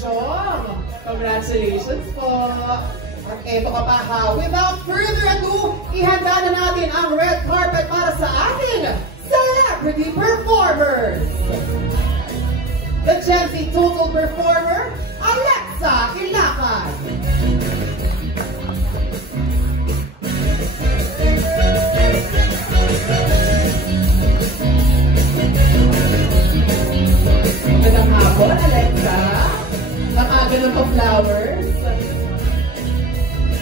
Chong. Congratulations po. At eto ka pa ha, without further ado, ihanda na natin ang red carpet para sa ating celebrity performers. The Gen Z Total Performer, Alexa Ilacay. Magandang hapon, Alexa. Tamagan ng pa-flowers.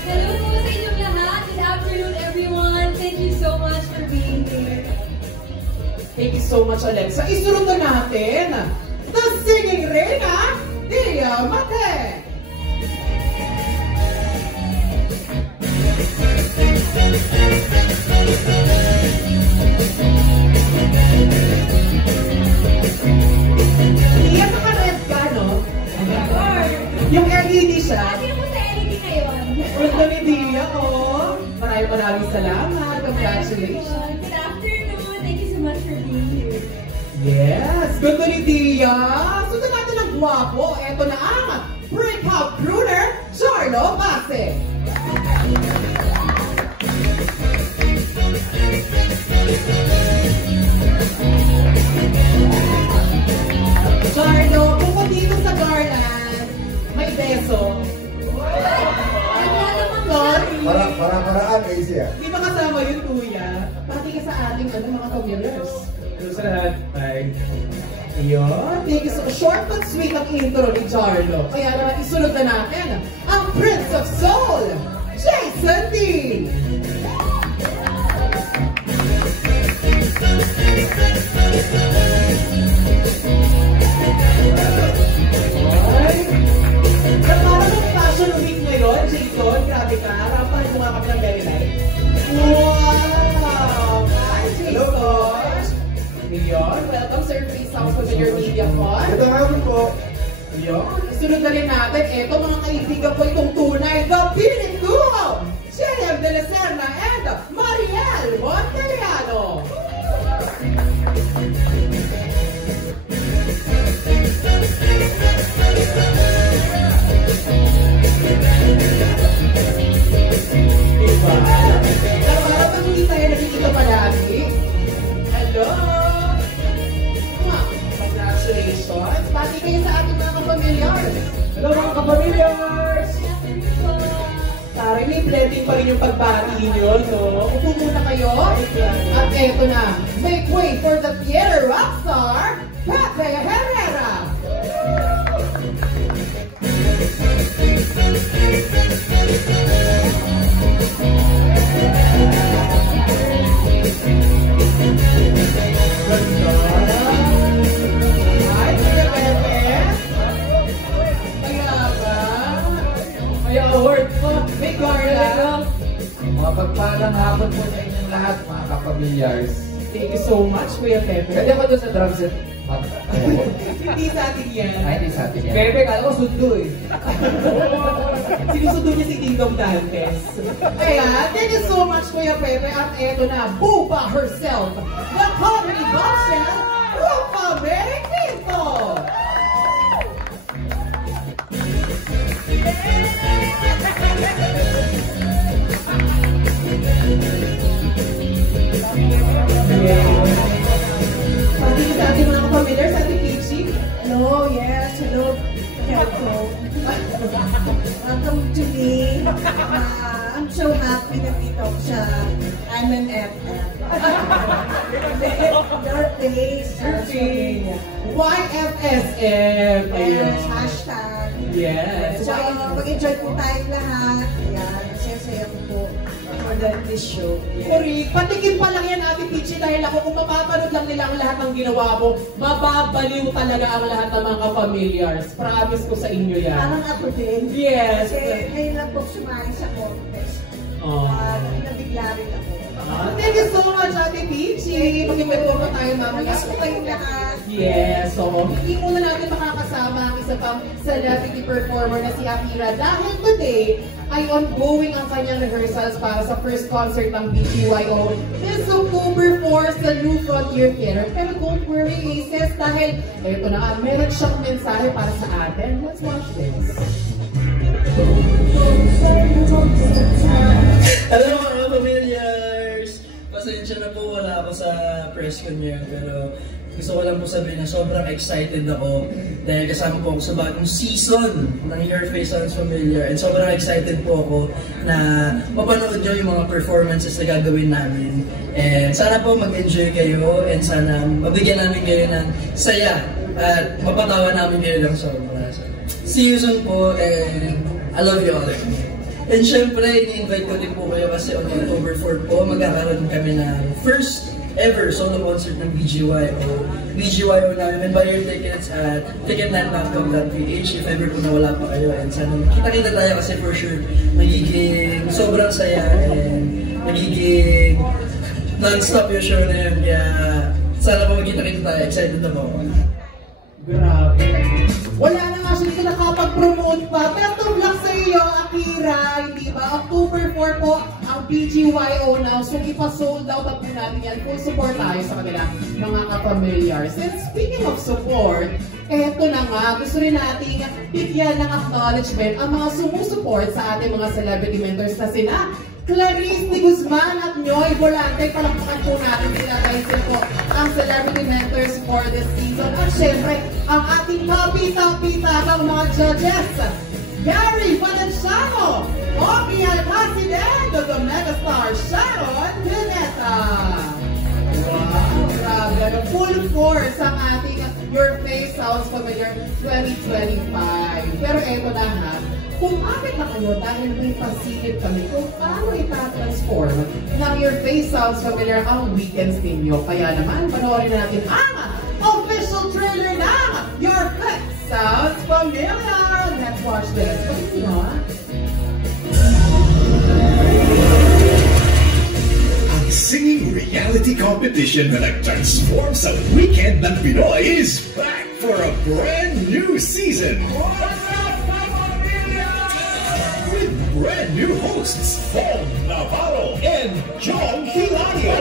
Hello po sa inyong lahat. Good afternoon, everyone. Thank you so much for being here. Thank you so much, Alexa. Isunod na natin the singing Reina, Dia Mate. Dia, naka-red ka, no? Yung LED siya. Pati po sa LED ngayon. Ganda ni Dia, oh. Maraming salamat. Congratulations. Good afternoon. Thank you so much for being here. Yes, ganda ni Dia. Sundan natin ang gwapo. Ito na ang breakout crooner, Charlo Base. Charlo, bukod dito sa garland, may beso. Sorry. Paraan, easy ah. Di ba kasama yun, Kuya? Pati ka sa ating mga familiars. Hello sa lahat. Bye. Ayun. Thank you so much. Short but sweet ang intro ni Charlo. Kaya naman isunod na natin ang Prince of Soul, Jason D. Ay. Parang yung fashion week ngayon, Jason. Grabe ka. Rampahan mo nga kami ng very light. Wow! Hi, Jason. Ayun. Welcome, Sir Face House for your media con. Ito nga po. Ayun. Sunod na rin natin. Ito mga kaibigan po itong tunay. The Piling Duo! JM De La Serna and Mariel Monteriano. Diba? Parang hindi tayo nakikita palagi. Hello! Congratulations! Pati kayo sa ating mga kapamilyars! Hello mga kapamilyars! Sorry, may blending pa rin yung pagbati nyo, no? Upo muna kayo. At eto na, make way for the theater rockstar, Pepe Herrera! Hi, Kuya Pepe! Kaya ba? May award po. May garland. Mga pagpalang hapon po sa inyong lahat, mga kapamilyars. Thank you so much, Kuya Pepe. Kaya ko doon sa drugs at Hindi sa atin yan. ay, hindi sa atin yan. Bebe, kala ko sundo eh. Sinusundo niya si Dingdong Dantes. Kaya, thank you so much, Kuya Pepe. At eto na, Buba herself, the comedy bombshell, Rupa Mary Quinto. Pati sa ating mga kapamilyar, sa ating Pichi. Hello, yes, hello. Hello. Welcome to me. I'm so happy na dito ako sa MNFF. Your face. YFSM. Yes, hashtag. Yes. So, mag-enjoy po tayong lahat. Ayan, masaya-saya ko po for this show. Correct. Patikim pa lang yan, Ate Pichi, dahil ako kung mapapanood lang nila ang lahat ng ginawa mo, mababaliw talaga ang lahat ng mga familiars. Promise ko sa inyo yan. Parang ako din. Yes. Kasi ngayon lang po sumali sa contest. Oh. Nabigla rin ako. Thank you so much, Ate Peach. Beachy! Mag-perform pa tayo mamaya. Gusto kayong lahat. Yes, so hindi muna natin makakasama ang isa pang celebrity performer na si Akira dahil today ay ongoing ang kanyang rehearsals para sa first concert ng BGYO this October 4 sa New Frontier Theater. Pero don't worry, Aces, dahil ito na nga, meron siyang mensahe para sa atin. Let's watch this. Hello mga familiars! Pasensya na po, wala ako sa press con niya, pero gusto ko lang po sabihin na sobrang excited ako dahil kasama po ako sa bagong season ng Your Face Sounds Familiar, and sobrang excited po ako na mapanood nyo yung mga performances na gagawin namin, and sana po mag-enjoy kayo and sana mabigyan namin kayo ng saya at mapatawa namin kayo ng sobra. See you soon po, and I love you all. And syempre, ini-invite ko din po kayo kasi on October 4 po, magkakaroon kami ng first ever solo concert ng BGYO. BGYO namin, buy your tickets at ticketnet.com.ph if ever po nawala pa kayo. And sana kita-kita tayo kasi for sure, magiging sobrang saya and magiging non-stop yung show na yun. Kaya sana po magkita-kita tayo. Excited na po ako. Grabe. Wala na nga siya nakapag-promote pa. Best of luck sa iyo, Akira. Hindi ba? October 4 po ang BGYO now. So, ipa-sold out po natin yan. Full support tayo sa kanila, mga ka-familiars. And speaking of support, eto na nga, gusto rin natin bigyan ng acknowledgement ang mga sumusuport sa ating mga celebrity mentors na sina Clarice de Guzman at Noy Volante. Palakpakan po natin sila dahil sila po ang celebrity mentors for this season. At syempre, ang ating kapita-pitang mga judges, Gary Valenciano, Oki Alcacid, and the megastar Sharon Pineta. Wow, grabe. Full force ang ating Your Face Sounds Familiar 2025. Pero eto na ha, kung akit na kayo dahil may pasilip kami kung paano itatransform ng Your Face Sounds Familiar ang weekends ninyo. Kaya naman, panoorin natin ang official trailer ng Your Face Sounds Familiar. Let's watch this. Let's see, Ang singing reality competition na nag-transform sa weekend ng Pinoy is back for a brand new season. With brand new hosts, Paul Navarro and John Hilario.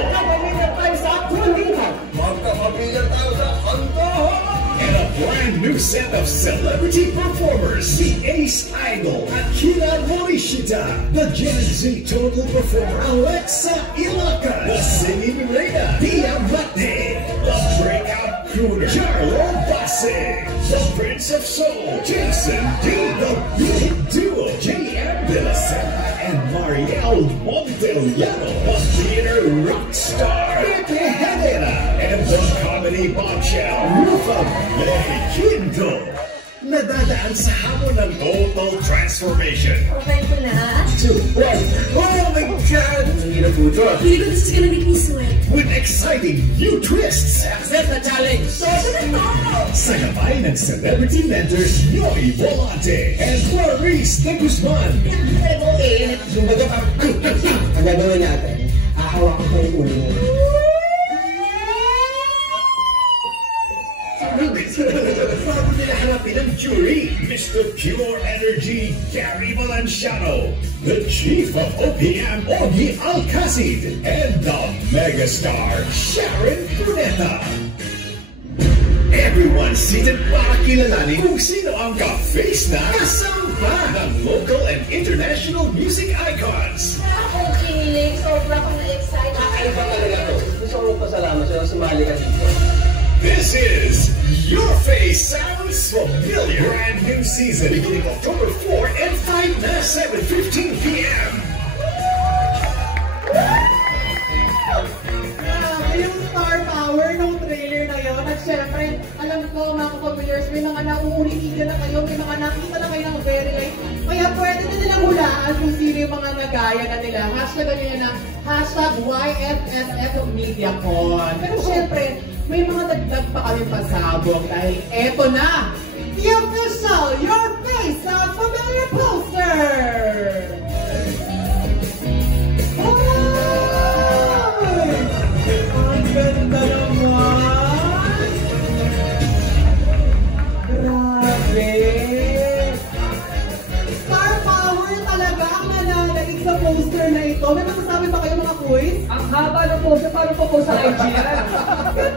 And a brand new set of celebrity performers. The Ace Idol, Akira Morishita. The Gen Z Total Performer, Alexa Ilacan. The Singing Reyna, Tia Mate. The Breakout Crooner, Charlo Basig. The Prince of Soul, Jason D. The Big Duo, J.M. De La Seta and Mariel Montellano. The Theater Rockstar, Pepe Herrera. And the Comedy Bombshell, Rufa May Quinto. Nadadaan sa hamon ng total transformation. Okay ko na. 2, 1, oh my God! Feeling ko this is gonna make me sweat. With exciting new twists. Accept the challenge! Sa gabay ng celebrity mentors Noy Volante and Clarice de Guzman. Ang gagawin natin, ahawakan ko yung ulo mo. Bago nila hanapin ang jury, Mr. Pure Energy, Gary Valenciano, the Chief of OPM, Ogi Alcacid, and the megastar, Sharon Cuneta. Everyone seated para kilalanin kung sino ang ka-face na kasama ng local and international music icons. Akong kinilig, sobra akong na-excite. Ano ba talaga to? Gusto ko pasalamat sa'yo, sumali ka dito. This is Your Face Sounds Familiar. Brand new season beginning October 4 and 5 na 7:15 p.m. Yung star power ng trailer na yun. At syempre, alam ko mga ka-familiars, may mga nauulitin na kayo, may mga nakita na kayo ng very light. Kaya pwede na nilang hulaan kung sino yung mga nagaya na nila. Hashtag nyo na, hashtag YFSF MediaCon. Pero syempre, may mga dagdag pa kami pasabog dahil eto na, the official Your Face Sounds Familiar poster! Ang post na paano po sa IG yan?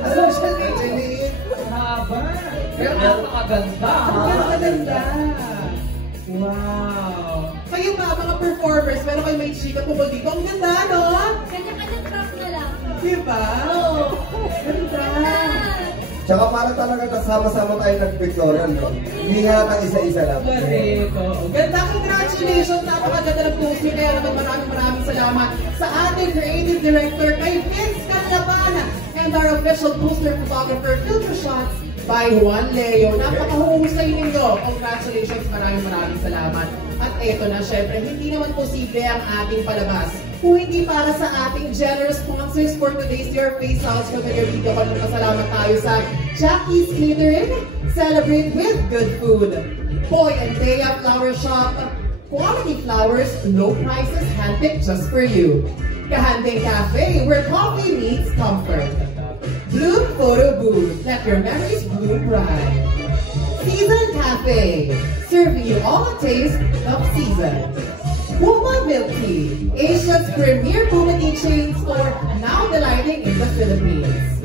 Social media. Haba. Pero napakaganda. Napakaganda. Wow. Kayo ba, mga performers, meron kayo may chika po dito. Ang ganda, no? Kanya-kanyang track na lang. Diba? Oo. Ganda. Tsaka para talaga kasama-sama tayo nag-pictorial, no? Hindi nga lang isa-isa lang. Correct. Ganda, congratulations. Napakaganda ng post niyo. Kaya naman maraming salamat sa ating creative director, kay Vince Canlaban, and our official poster photographer, Filter Shots by Juan Leo. Napakahusay ninyo. Congratulations. Maraming salamat. At eto na, syempre, hindi naman posible ang ating palabas kung hindi para sa ating generous sponsors for today's Your Face Sounds Familiar video. Pasalamat tayo sa Jackie's Catering. Celebrate with good food. Boy and Dea Flower Shop. Quality flowers, low prices, handpicked just for you. Kahandeng Cafe, where coffee meets comfort. Bloom Photo Booth, let your memories bloom bright. Season Cafe, serving you all the taste of season. Puma Milk Tea, Asia's premier Puma tea chain store, now delighting in the Philippines.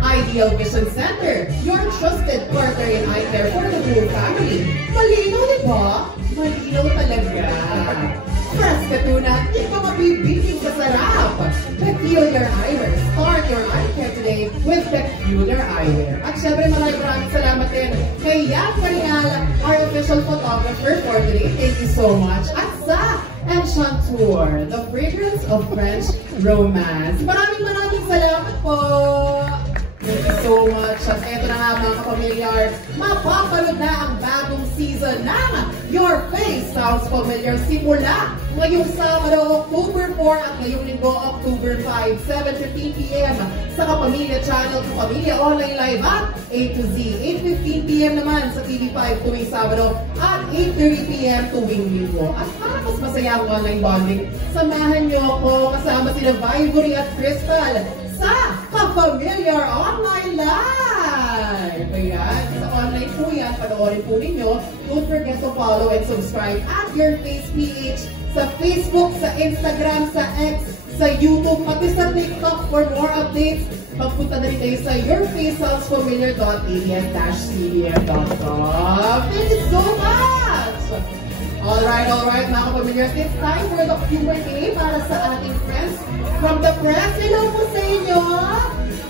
Ideal Vision Center, your trusted partner in eye care for the whole family. Malinaw, di ba? Malinaw talaga. Fresca tuna, di ka mabibiging sa sarap. Peculiar Eyewear. Start your eye care today with Peculiar Eyewear. At syempre maraming salamat din kay Yan Marial, our official photographer for today. Thank you so much. At sa Enchanteur, the fragrance of French romance. Maraming salamat po. Thank you so much. At eto na nga mga kapamilyar, mapapanood na ang bagong season ng Your Face Sounds Familiar simula ngayong Sabado, October 4 at ngayong Linggo, October 5, 7:15 p.m. sa Kapamilya Channel, Kapamilya Online Live at A to Z. 8:15 p.m. naman sa TV5 tuwing Sabado at 8:30 p.m. tuwing Linggo. At para mas masaya ang online bonding, samahan niyo ako kasama sila Vivory at Crystal sa Kapamilya Online Live! Ayan, sa online po yan, panoorin po ninyo. Don't forget to follow and subscribe at Your Face PH sa Facebook, sa Instagram, sa X, sa YouTube, pati sa TikTok for more updates. Magpunta na rin kayo sa yourfacesoundsfamiliar.abs-cbn.com. Thank you so much! Alright, mga kapamilyars, it's time for the Q&A para sa ating friends from the press. Hello po sa inyo!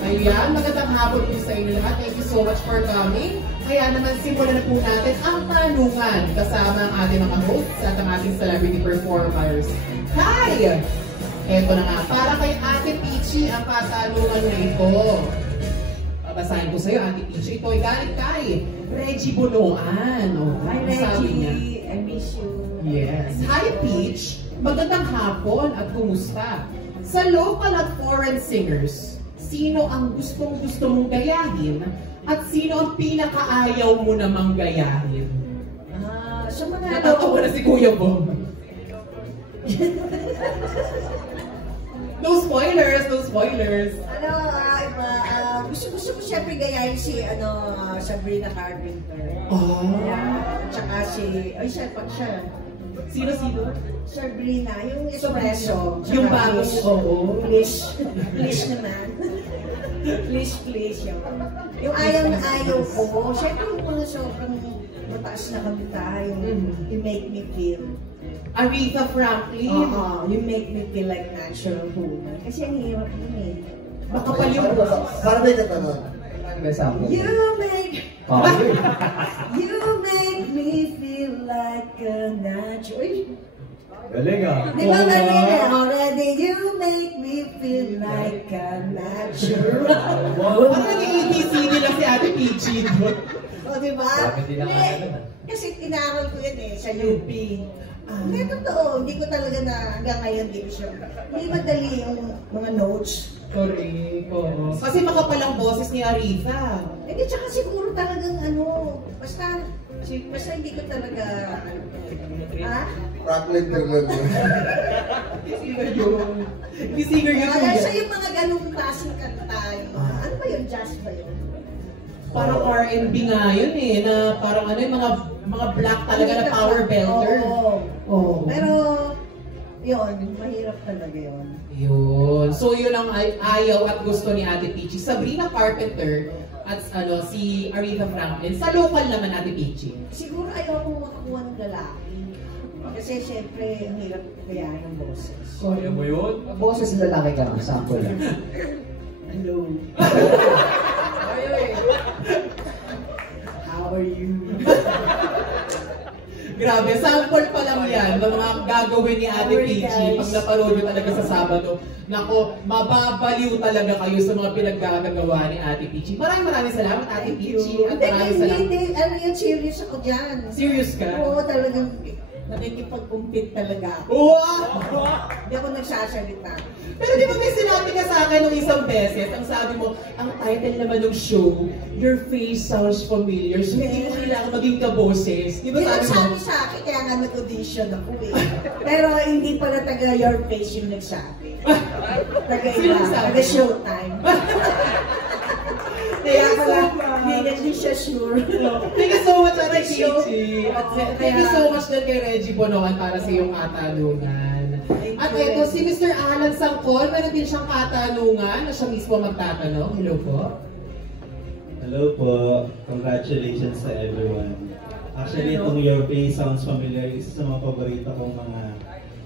Ayan, magandang hapon po sa inyo lahat. Thank you so much for coming. Kaya naman, simulan na po natin ang tanungan kasama ang ating mga hosts at ang ating celebrity performers. Hi! Eto na nga, para kay Ate Peachy ang katanungan na ito. Basahin ko sa'yo, Ate Peachy. Ito ay galing kay Reggie Bonoan. Hi, Reggie. I miss you. Yes. Hi, Peach. Magandang hapon at kumusta? Sa local at foreign singers, sino ang gustong-gusto mong gayahin at sino ang pinakaayaw mo namang gayahin? Sa mga natatawa na si Kuya Bob. No spoilers, no spoilers. Gusto ko siyempre gayahin si Sabrina Carpenter. Oh. Yeah. Tsaka siya. Sino? Sabrina, yung espresso. Yung bagong, oo. Please naman. Please yun. Yung ayaw na ayaw ko. Siyempre yung mga sobrang mataas na kamita, you make me feel. Aretha Franklin. You make me feel like natural woman. Kasi ang hirap nun eh. Baka pa yung para may katanong. You make me feel like a natural. Galing ah. Di ba already you make me feel like a natural. Parang nag-ABCD lang si Ate Peachy. O diba? Kasi inaaral ko yan eh, sa UP. Hindi totoo, hindi ko talaga na hanggang ngayon di ko siya. Hindi madali yung mga notes. Correct. Kasi makapalang boses ni Aretha. Hindi, tsaka siguro talagang basta hindi ko talaga, Franklin Terlon. Hindi singer yun. Sa yung mga ganong klaseng kanta, ano ba yun, jazz ba yun? Parang R&B nga yun eh, na parang yung mga black talaga na power belter. Oo. Pero, yun, mahirap talaga yun. Yun. So yun ang ayaw at gusto ni Ate Peachy. Sabrina Carpenter at si Aretha Franklin. Sa local naman, Ate Peachy. Siguro ayaw kong makakuha ng lalaki. Kasi syempre, ang hirap kaya ng boses. Kaya mo yun? Boses lalaki ka lang, sample lang. Hello. How are you? Grabe, sample pa lang yan ng mga gagawin ni Ate Peachy pag napanood nyo talaga sa Sabado. Nako, mababaliw talaga kayo sa mga pinaggagawa ni Ate Peachy. Maraming salamat, Ate Peachy. At maraming salamat. Hindi, ano yun, serious ako dyan. Serious ka? Oo, talagang nakikipag-compete talaga ako. Wow! Hindi ako nagsasalita. Pero di ba may sinabi ka sa akin nung isang beses, ang sabi mo, ang title naman ng show, Your Face Sounds Familiar, so hindi mo kailangan maging kaboses. Di ba Hindi sabi mo? nagsabi sa akin, kaya nga nag-audition ako eh. Pero hindi pala taga Your Face yung nagsabi. Taga Sino iba, nagsabi? taga Showtime. Kaya pala, hindi siya sure. Thank you so much, Ate Show. Peachy. At thank you so much din kay Reggie Bonoan para sa iyong katanungan. At ito, si Mr. Alan Sangkol, meron din siyang katanungan na siya mismo magtatanong. Hello po. Hello po. Congratulations to everyone. Actually, itong Your Face Sounds Familiar, isa sa mga paborito kong mga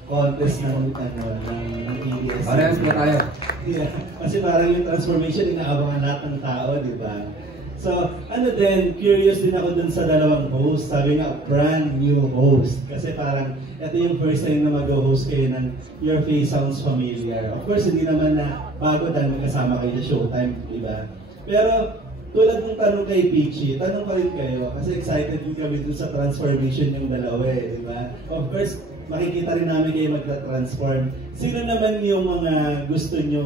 contest ng PBS. Parehas po tayo. Yeah. Kasi parang yung transformation, inaabangan lahat ng tao, di ba? So, curious din ako dun sa dalawang host. Sabi nga, brand new host. Kasi parang, ito yung first time na mag-host kayo ng Your Face Sounds Familiar. Of course, hindi naman na bago dahil magkasama kayo sa Showtime, di ba? Pero, tulad ng tanong kay Peachy, tanong pa rin kayo. Kasi excited din kami dun sa transformation yung dalawa eh, di ba? Of course, makikita rin namin kayo magta-transform. Sino naman yung mga gusto nyo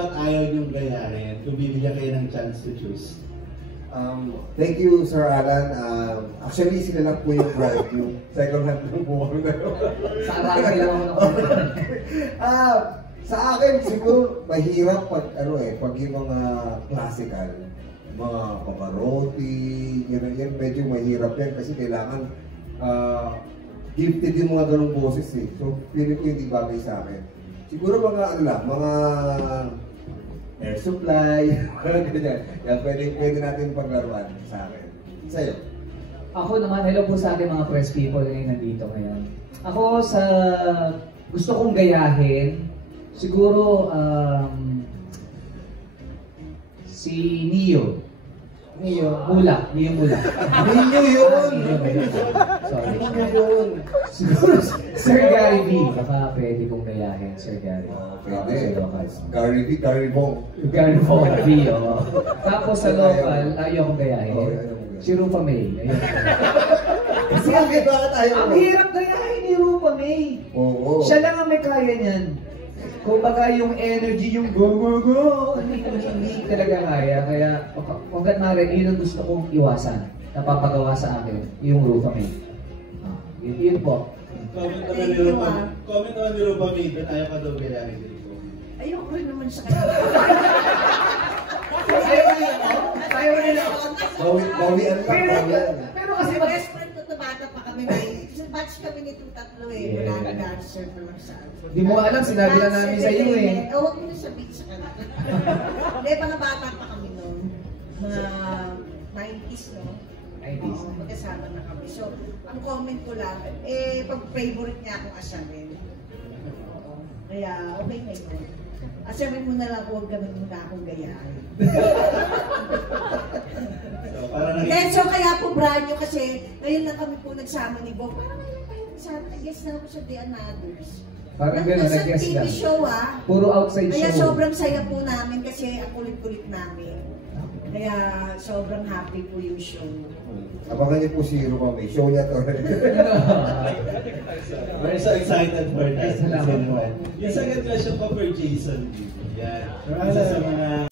at ayaw nyong gayahin kung bibigyan kayo ng chance to choose? Thank you, Sir Alan. Actually, sila lang po yung brand new. Second hand lang po ako na. Sa arami lang ako Sa akin, siguro, mahirap pag yung mga classical, mga Pavarotti, yan, medyo mahirap yan kasi kailangan gifted yung mga ganong boses eh. So, feeling ko hindi bagay sa akin. Siguro mga mga air supply, ganyan. Yan, pwede natin paglaruan sa akin. Sa'yo? Ako naman, hello po sa ating mga press people na nandito ngayon. Ako gusto kong gayahin, siguro si Neo. Mula. Neo yun! Sorry. Neo yun! Siguro Sir Gary V. Baka pwede kong gayahin, Sir Gary. Pwede. Gary Bong. Gary Bong V, oo. Tapos sa local, ayaw kong gayahin. Si Rupa May. Ayun. Kasi bakit ayaw Ang mo? hirap gayahin ni Rupa May. Oo. Siya lang ang may kaya niyan. Kung baga yung energy, yung go, hindi talaga kaya. Kaya, hanggat maaari, yun ang gusto kong iwasan. Napapagawa sa akin, yung Rupa May. Yun po. Comment naman ni Rupa May, ba't ayaw ka daw gayahin dito? Ayoko rin naman sa kanya. Ayaw nila. Bawian lang. Pero kasi Best friend ko na bata pa kami. Batch kami nitong tatlo eh. Wala na dancer na lang sa Di mo alam, sinabi lang namin sa iyo eh. Huwag mo na sabihin sa kanila. Hindi, mga bata pa kami noon. Mga 90s, no? 90s. Magkasama na kami. So, ang comment ko lang, pag favorite niya akong asamin. Kaya, okay na yun. Asamin mo na lang, huwag ganun muna akong gayahin. So, kaya po, Branyo, kasi ngayon lang kami po nagsama ni Bob. Parang ngayon tayo nagsama. Nag-guest na ako sa The Anothers. Parang gano'n, nag-guest lang. Nasa TV show Puro outside show. Kaya sobrang saya po namin kasi ang kulit-kulit namin. Kaya sobrang happy po yung show. Abangan niyo po si Rupa May. Show niya to. We're so excited for that. Salamat po. Yung second question pa for Jason. Yan. Isa sa mga